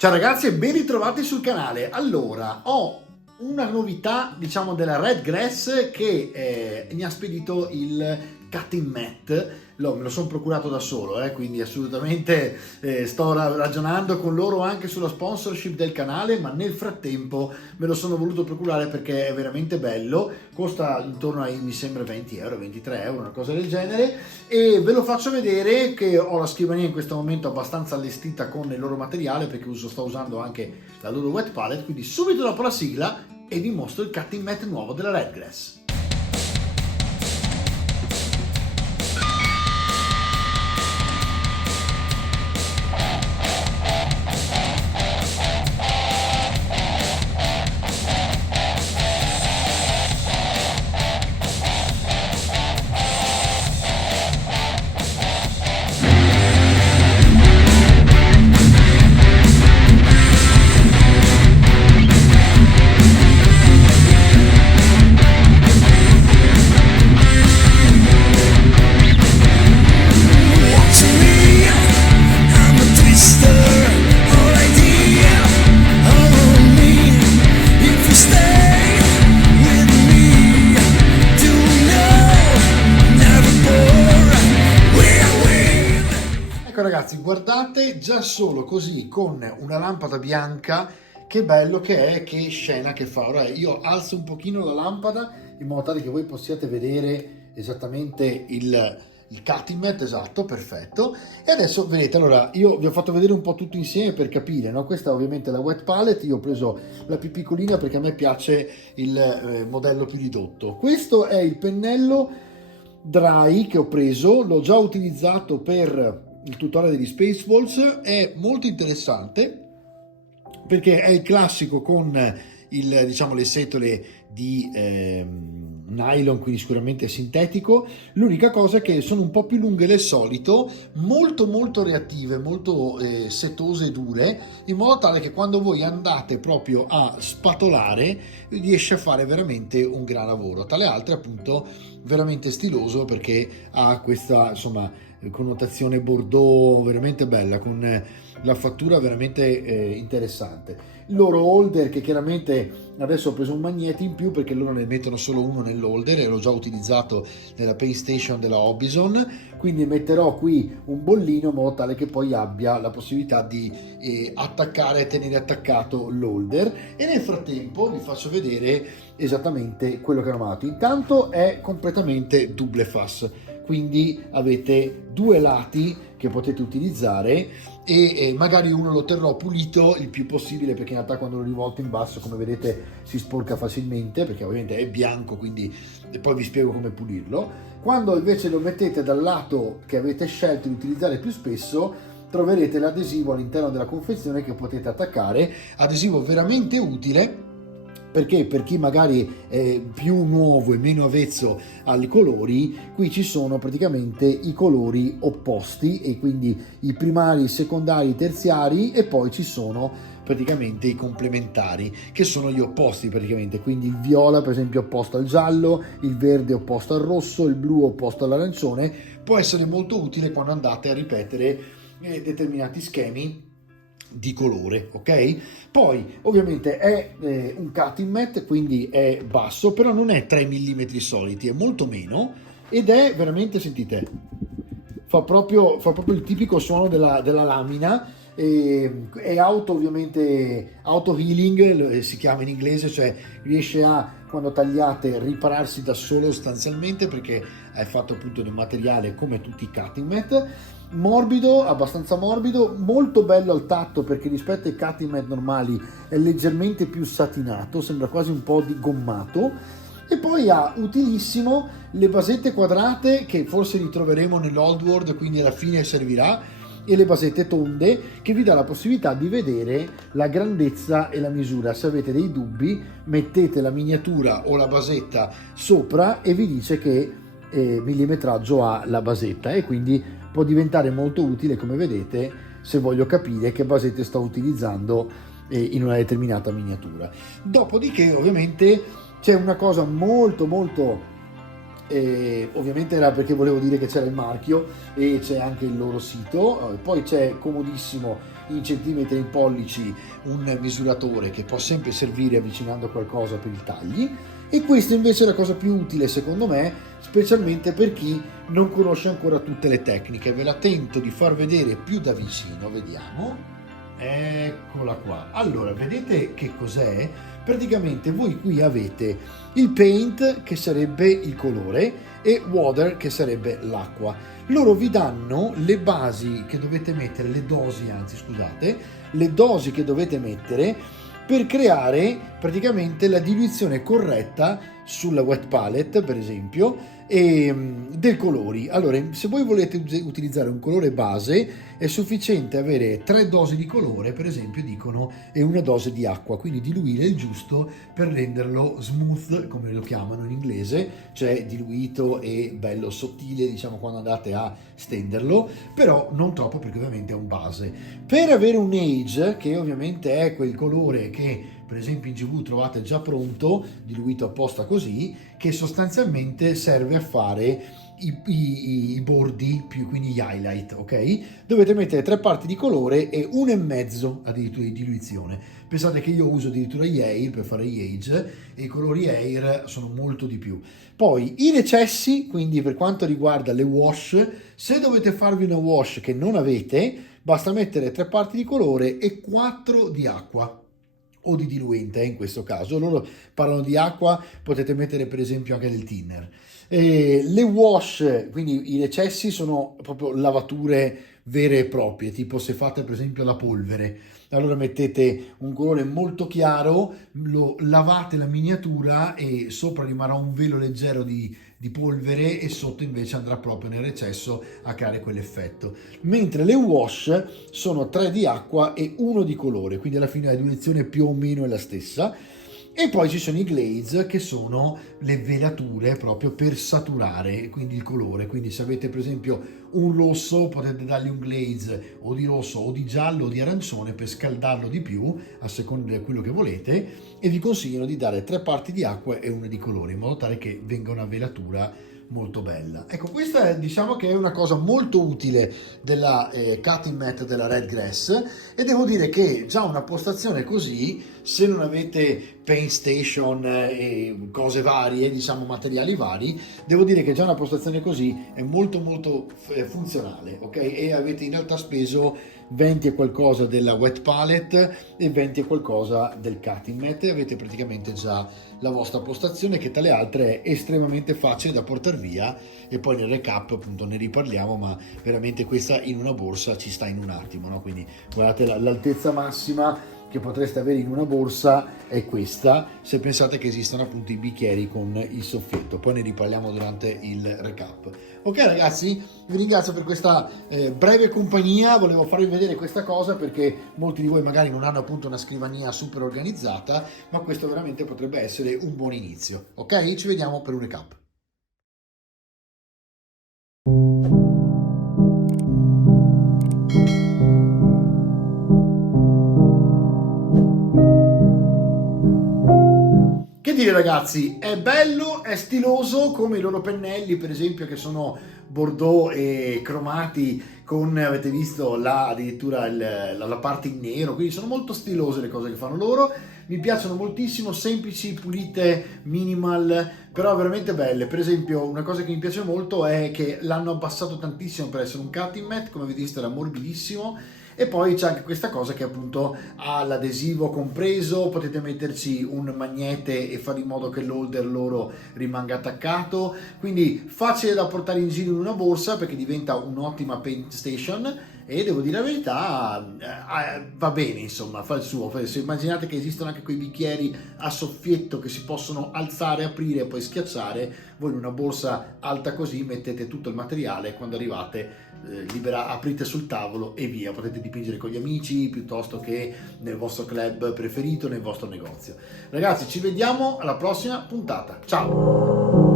Ciao ragazzi e ben ritrovati sul canale. Allora, ho una novità, diciamo, della Redgrass che mi ha spedito il cutting mat. Me lo sono procurato da solo, quindi assolutamente sto ragionando con loro anche sulla sponsorship del canale, ma nel frattempo me lo sono voluto procurare perché è veramente bello. Costa intorno ai, mi sembra, 20 euro, 23 euro, una cosa del genere, e ve lo faccio vedere che ho la scrivania in questo momento abbastanza allestita con il loro materiale, perché sto usando anche la loro wet palette. Quindi subito dopo la sigla e vi mostro il cutting mat nuovo della Redgrass. Ragazzi, guardate già solo così con una lampada bianca che bello che è, che scena che fa. Ora io alzo un pochino la lampada in modo tale che voi possiate vedere esattamente il cutting mat, esatto, perfetto. E adesso vedete, allora io vi ho fatto vedere un po' tutto insieme per capire, no? Questa ovviamente è la wet palette, io ho preso la più piccolina perché a me piace il modello più ridotto. Questo è il pennello dry che ho preso, l'ho già utilizzato per il tutorial degli Spaceballs. È molto interessante perché è il classico con diciamo, le setole di nylon, quindi sicuramente sintetico. L'unica cosa è che sono un po' più lunghe del solito, molto reattive, molto setose e dure, in modo tale che quando voi andate proprio a spatolare riesce a fare veramente un gran lavoro. Tra le altre, appunto, veramente stiloso perché ha questa, insomma, connotazione bordeaux veramente bella, con la fattura veramente interessante. Il loro holder, che chiaramente adesso ho preso un magnete in più perché loro ne mettono solo uno nell'holder e l'ho già utilizzato nella Pay Station della Hobison, quindi metterò qui un bollino in modo tale che poi abbia la possibilità di attaccare e tenere attaccato l'holder. E nel frattempo vi faccio vedere esattamente quello che ho armato. Intanto è completamente double fass, quindi avete due lati che potete utilizzare e magari uno lo terrò pulito il più possibile, perché in realtà quando lo rivolto in basso, come vedete, si sporca facilmente perché ovviamente è bianco, quindi e poi vi spiego come pulirlo. Quando invece lo mettete dal lato che avete scelto di utilizzare più spesso, troverete l'adesivo all'interno della confezione che potete attaccare, adesivo veramente utile, perché per chi magari è più nuovo e meno avvezzo ai colori, qui ci sono praticamente i colori opposti, e quindi i primari, i secondari, i terziari, e poi ci sono praticamente i complementari che sono gli opposti praticamente, quindi il viola per esempio opposto al giallo, il verde opposto al rosso, il blu opposto all'arancione. Può essere molto utile quando andate a ripetere determinati schemi di colore, ok? Poi ovviamente è un cutting mat, quindi è basso, però non è 3 mm soliti, è molto meno, ed è veramente, sentite, fa proprio il tipico suono della lamina. È ovviamente auto healing, si chiama in inglese, cioè riesce a, quando tagliate, ripararsi da solo sostanzialmente, perché è fatto appunto di un materiale come tutti i cutting mat, morbido, abbastanza morbido, molto bello al tatto perché rispetto ai cutting mat normali è leggermente più satinato, sembra quasi un po' di gommato. E poi ha utilissimo le basette quadrate che forse ritroveremo nell'Old World, quindi alla fine servirà, e le basette tonde, che vi dà la possibilità di vedere la grandezza e la misura. Se avete dei dubbi, mettete la miniatura o la basetta sopra e vi dice che millimetraggio ha la basetta, e quindi può diventare molto utile, come vedete, se voglio capire che basette sto utilizzando in una determinata miniatura. Dopodiché ovviamente c'è una cosa molto ovviamente era perché volevo dire che c'era il marchio e c'è anche il loro sito. Poi c'è comodissimo in centimetri e in pollici un misuratore che può sempre servire avvicinando qualcosa per i tagli, e questa invece è la cosa più utile secondo me, specialmente per chi non conosce ancora tutte le tecniche. Ve la tento di far vedere più da vicino, vediamo. Eccola qua. Allora, vedete che cos'è? Praticamente voi qui avete il paint, che sarebbe il colore, e water, che sarebbe l'acqua. Loro vi danno le basi che dovete mettere, le dosi, anzi scusate, le dosi che dovete mettere per creare praticamente la diluizione corretta sulla wet palette, per esempio, e dei colori. Allora, se voi volete utilizzare un colore base, è sufficiente avere 3 dosi di colore, per esempio, dicono, e una dose di acqua, quindi diluire il giusto per renderlo smooth, come lo chiamano in inglese, cioè diluito e bello sottile, diciamo, quando andate a stenderlo, però non troppo, perché ovviamente è un base. Per avere un age, che ovviamente è quel colore che per esempio in GV trovate già pronto, diluito apposta così, che sostanzialmente serve a fare i bordi, quindi gli highlight, ok? Dovete mettere 3 parti di colore e 1,5 addirittura di diluizione. Pensate che io uso addirittura gli Air per fare gli Age, e i colori Air sono molto di più. Poi i recessi, quindi per quanto riguarda le wash, se dovete farvi una wash che non avete, basta mettere 3 parti di colore e 4 di acqua, o di diluente in questo caso. Loro parlano di acqua, potete mettere per esempio anche del thinner. Le wash, quindi i recessi, sono proprio lavature vere e proprie, tipo se fate per esempio la polvere, allora mettete un colore molto chiaro, lo lavate la miniatura e sopra rimarrà un velo leggero di polvere, e sotto invece andrà proprio nel recesso a creare quell'effetto. Mentre le wash sono 3 di acqua e 1 di colore, quindi alla fine la diluizione più o meno è la stessa. E poi ci sono i glaze, che sono le velature proprio per saturare quindi il colore. Quindi se avete per esempio un rosso, potete dargli un glaze o di rosso o di giallo o di arancione per scaldarlo di più a seconda di quello che volete, e vi consigliano di dare 3 parti di acqua e 1 di colore, in modo tale che venga una velatura molto bella. Ecco, questa diciamo che è una cosa molto utile della cutting mat della Redgrass, e devo dire che già una postazione così, se non avete paint station e cose varie, diciamo materiali vari, devo dire che già una postazione così è molto molto funzionale, ok? E avete in realtà speso 20 e qualcosa della wet palette e 20 e qualcosa del cutting mat, e avete praticamente già la vostra postazione, che tra le altre è estremamente facile da portare via, e poi nel recap appunto ne riparliamo, ma veramente questa in una borsa ci sta in un attimo, no? Quindi guardate l'altezza massima che potreste avere in una borsa è questa, se pensate che esistano appunto i bicchieri con il soffietto. Poi ne riparliamo durante il recap. Ok ragazzi, vi ringrazio per questa breve compagnia. Volevo farvi vedere questa cosa perché molti di voi magari non hanno appunto una scrivania super organizzata, ma questo veramente potrebbe essere un buon inizio. Ok, ci vediamo per un recap. Che dire ragazzi, è bello, è stiloso, come i loro pennelli per esempio, che sono bordeaux e cromati con, avete visto là addirittura la parte in nero, quindi sono molto stilose le cose che fanno loro. Mi piacciono moltissimo, semplici, pulite, minimal, però veramente belle. Per esempio una cosa che mi piace molto è che l'hanno abbassato tantissimo per essere un cutting mat, come avete visto era morbidissimo. E poi c'è anche questa cosa che appunto ha l'adesivo compreso, potete metterci un magnete e fare in modo che l'holder loro rimanga attaccato, quindi facile da portare in giro in una borsa perché diventa un'ottima paint station. E devo dire la verità, va bene, insomma, fa il suo. Se immaginate che esistono anche quei bicchieri a soffietto che si possono alzare, aprire e poi schiacciare, voi in una borsa alta così mettete tutto il materiale, e quando arrivate aprite sul tavolo e via, potete dipingere con gli amici piuttosto che nel vostro club preferito, nel vostro negozio. Ragazzi, ci vediamo alla prossima puntata. Ciao!